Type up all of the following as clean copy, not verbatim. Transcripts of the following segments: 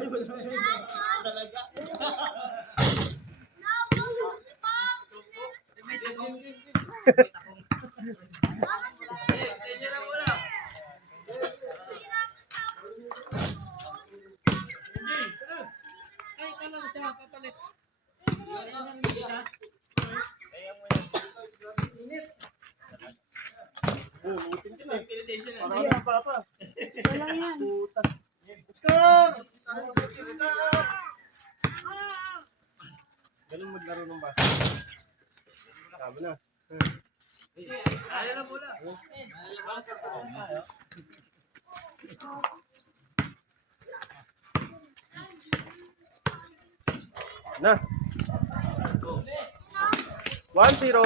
Talaga. Ganun maglaro ng basa. Sabi na. Ayaw na muna. Na. 1-0.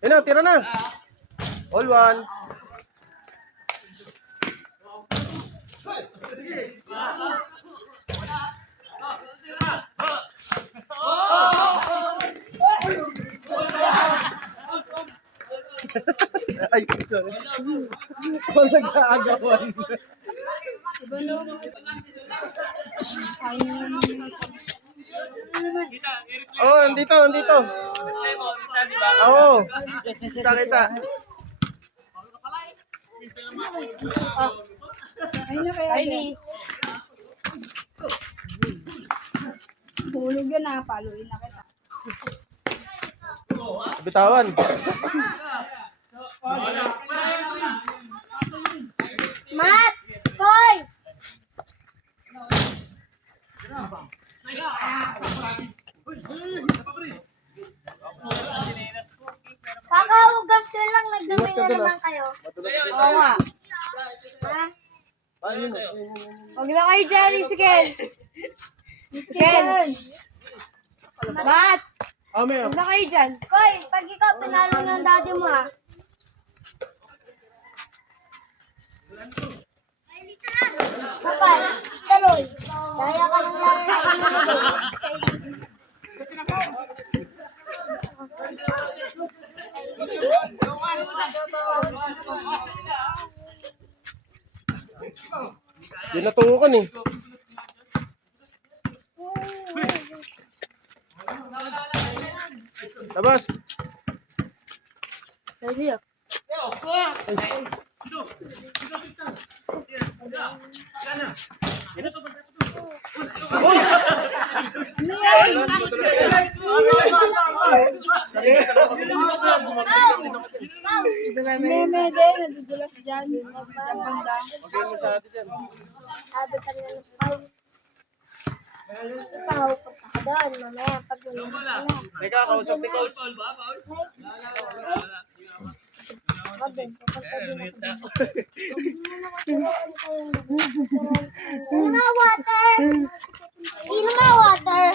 Ayun, tira na. All one. Ay, sorry. Kung nag-aagawan. Oh, andito. Oo. Kita. Ayun na kaya. Hulog yan na, paluin na kita. Bitawan. Mat! Koy! Kakahugas ko lang, nagdumi na naman kayo. Oo nga. Huwag na kayo dyan, Isikel. Isikel. Mat! Huwag na kayo dyan. Koy, pag ikaw pinalo ng daddy mo ha. Kapal, steroid. Kaya ka nang lang sa Di natungukan eh. Labas. Lagi ah. Ano yan? Meme din, nadudulas dyan. Diyan banda. Sabi ka rin ng pau. Pau, punta ka doon. Mamaya, pag ulit ka na. Teka, kausap ni Coach. Water! Sino nga water?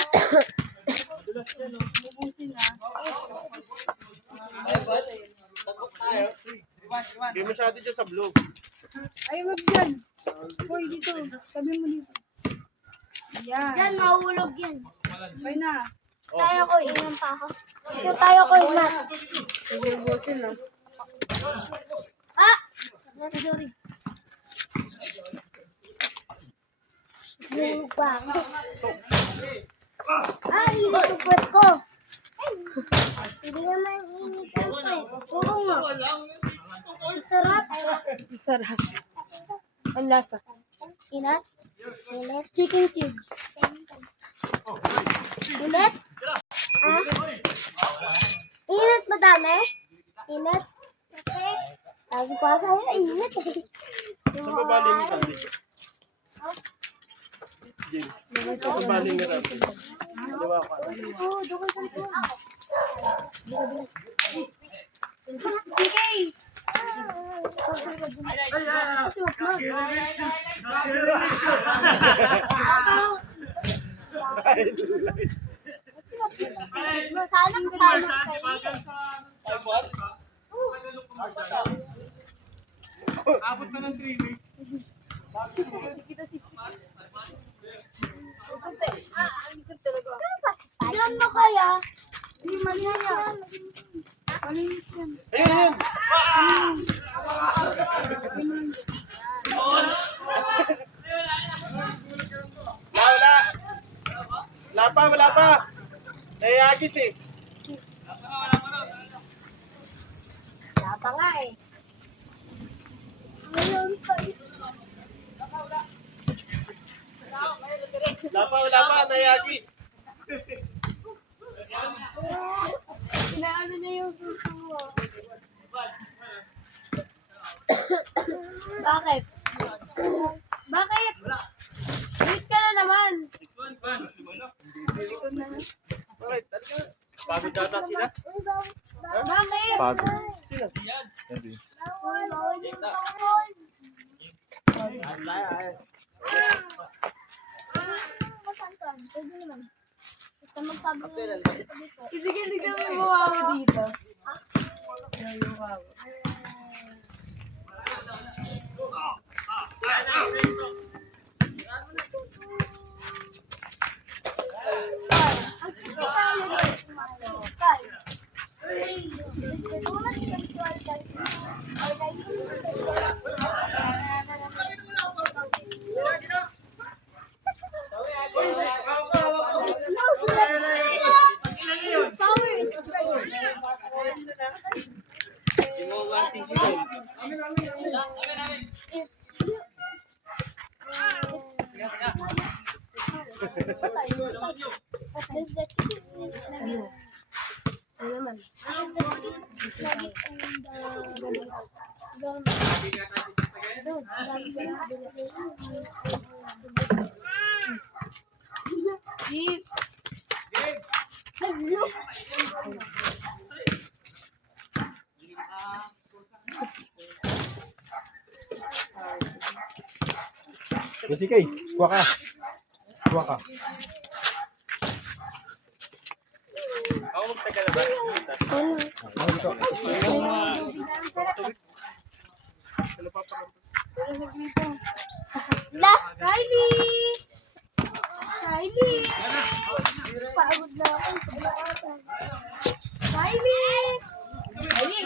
Hindi masyado dyan sa blue. Ay, wag dyan. Koy, dito. Tabi mo dito. Yan. Diyan, mahulog yan. Okay na. Tayo ko, ilan pa ako. Tayo ko, ilan. Ubusin na. Ah! Sorry. Hulog pa ako. Ah, init yung puwet ko. Ay, hindi naman init yung puwet. Oo nga. Sarap. Sarap. Ang lasa. Inat? Init? Chicken cubes. Init? Ha? Init madami? Init? Okay. Sabi ko sa'yo, init eh. Sa babaling ni Randy. Jim, sa babaling ni Randy. Diba ka? Oo, doon ka sa sige! Sana kasama kayo. Abot na ng 3 weeks. Ilan mo kaya? Hindi, mali na yan. Malinis yan. Ayun, ayun. Wala. Wala pa. Naiagis eh. Wala pa nga eh. Ayun, Wala pa. Naiagis. inaano niya yung suso mo. Bakit? Bakit? Wait ka na naman. Bakit? Pagod data sila? Bakit? Pagod. Sila? Hindi. Bawal yung bawal. Masantan, pwede naman. Basta magsabi ng dito. Sige, tignan mo yung mukha mo dito. Yung mukha mo. Yes. Sige, kay. Kuha ka. Kuha ka. Ako magtagal ba? La, Kylie! Kylie! Pagod na ako. Kylie! Kylie!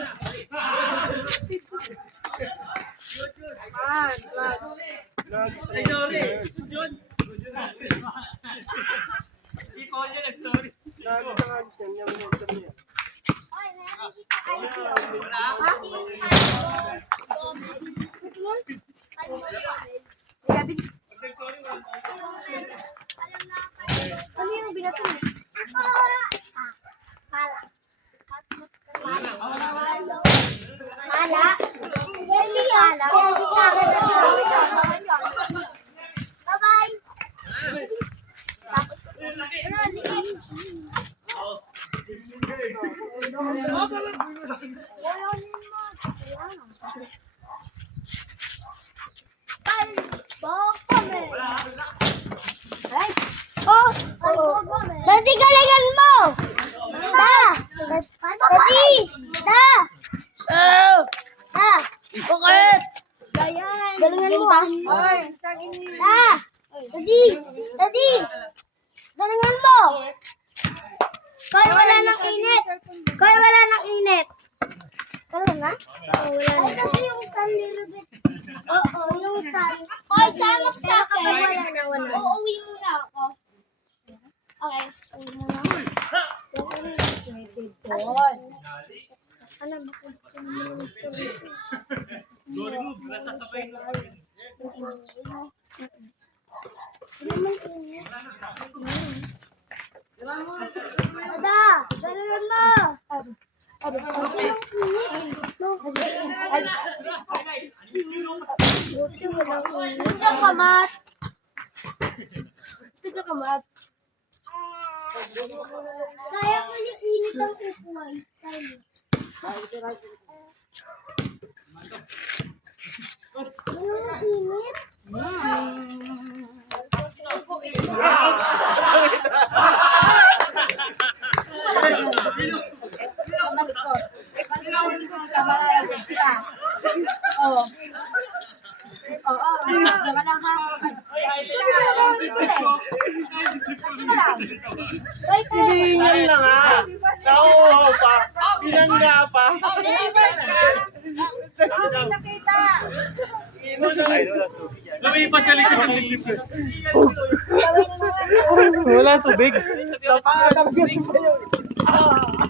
Ano yung binato mo? Pala. Hindi pala. Bye-bye. Tapos, Daddy, galingan mo! Da! Daddy! Da! Da! Bakit? Galingan mo ah! Da! Daddy! Daddy! Galingan mo! Kaya wala ng init! Kaya wala ng init! Karoon na? Oo, wala na. Ay, kasi yung sun little bit. Oo, yung sun. Oy, samak sa akin. Wala na, wala. Uuwi muna ako. Okay, uwi muna ako. Alam mo, Ada, galingan mo! Picture kamat. Picture kamat. Kaya ko yung init ang upuan. Init? Hiningal lang ah. Nauuhaw pa. Binangga pa. Okay, nakita. Lumipat sa likod ng lift. Wala tubig. Napakatang yun pa yun.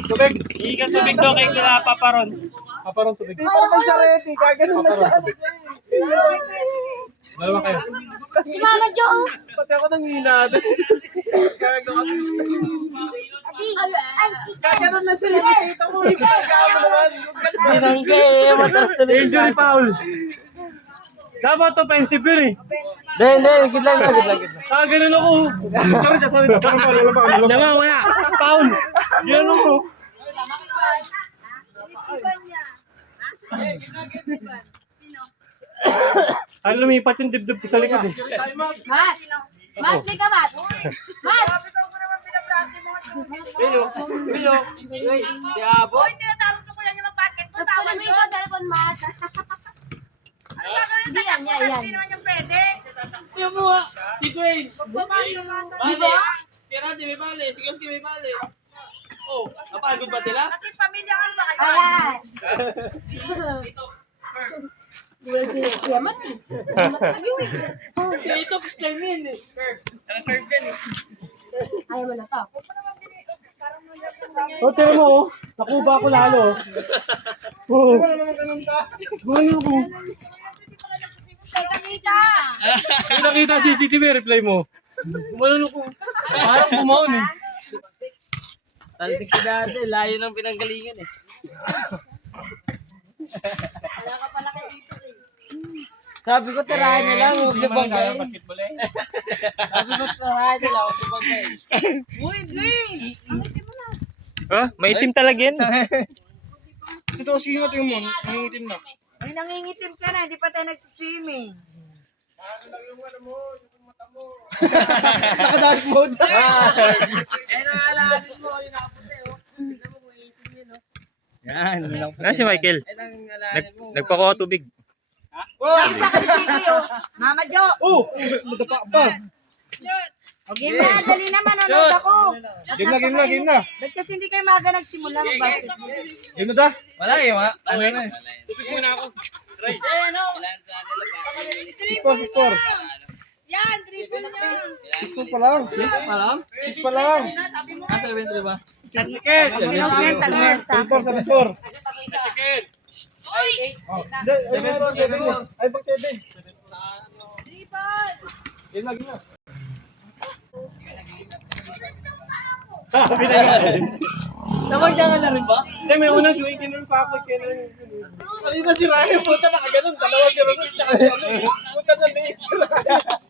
Tubig. Ikat tubig daw kay kila Paparon. Kaparang tubig. Parang may sarete. Gaganon na siya. Dalawa kayo. Si Mama Jo. Pati ako nanghina doon. Gaganon. Gaganon na sila. Kita mo. Gaganon naman. Binangga eh, mataas na Injury foul. Dapat offensive yun eh. Hindi, gid lang. Ah, ganun ako. Sorry. Wala pa. Wala. Foul. Ganun ako. Iban niya. Ano lumipat yung dibdib ko sa likod eh. Mat! Mat, ka, Mat! Mat! Bilo. Diabo. Tapos ko naman yung cellphone, Mat. Hindi yan, yan. Tiyan mo ha. Si Dwayne. Bale. Tira, di may bale. Sige, may bale. Oh, napagod ba sila? Ayan. Kaya Mat eh. Ito, gusto yun eh. Curve yan eh. Ayaw mo na to. Oh, tira mo oh. Nakuba ko lalo. Oh. Gumaling ako. May nakita CCTV, reply mo. Gumaling ako. Parang bumaon eh. Talsik si dati. Layo ng pinanggalingan eh. Sabi ko, tirahan niya lang. Huwag niyo banggain. Sabi ko, tirahan niya lang. Huwag niyo banggain. Ha? Maitim talaga yan. Ito, sige nga tingin mo. Nangingitim na. Ay, nangingitim ka na, hindi pa tayo nagsiswimming. Naka-dark mode. Eh, nakalanin mo. Yung nakapunta eh. Tignan mo kung iitim yun. Yan. Na si Michael. Eh, nakalanin mo. Nagpakuha tubig. Sa kalisiki, oh. Mama Jo. Oh, madapa ba? O, game na, dali naman, nanood ako. Game na. Ba't kasi hindi kayo maaga nagsimula mag-basketball? Game na da? Wala eh. Ano na eh. Tupig muna ako. Kailan sa nila ba? 6-4. Yan, dribble niya. 6 pa lang. 6 pa lang. Nasa event ba? Announcement, tag-mensa. 7-4. Uy! Ay, pag 7. Dribble! Game na. Sabi na yan. Namagyangan na rin ba? Hindi, may unang gawin kinun pa ako. Kanina si Ryan, puta nakaganon. Dalawa si Ronald, tsaka si ano. Puta na liit si Ryan.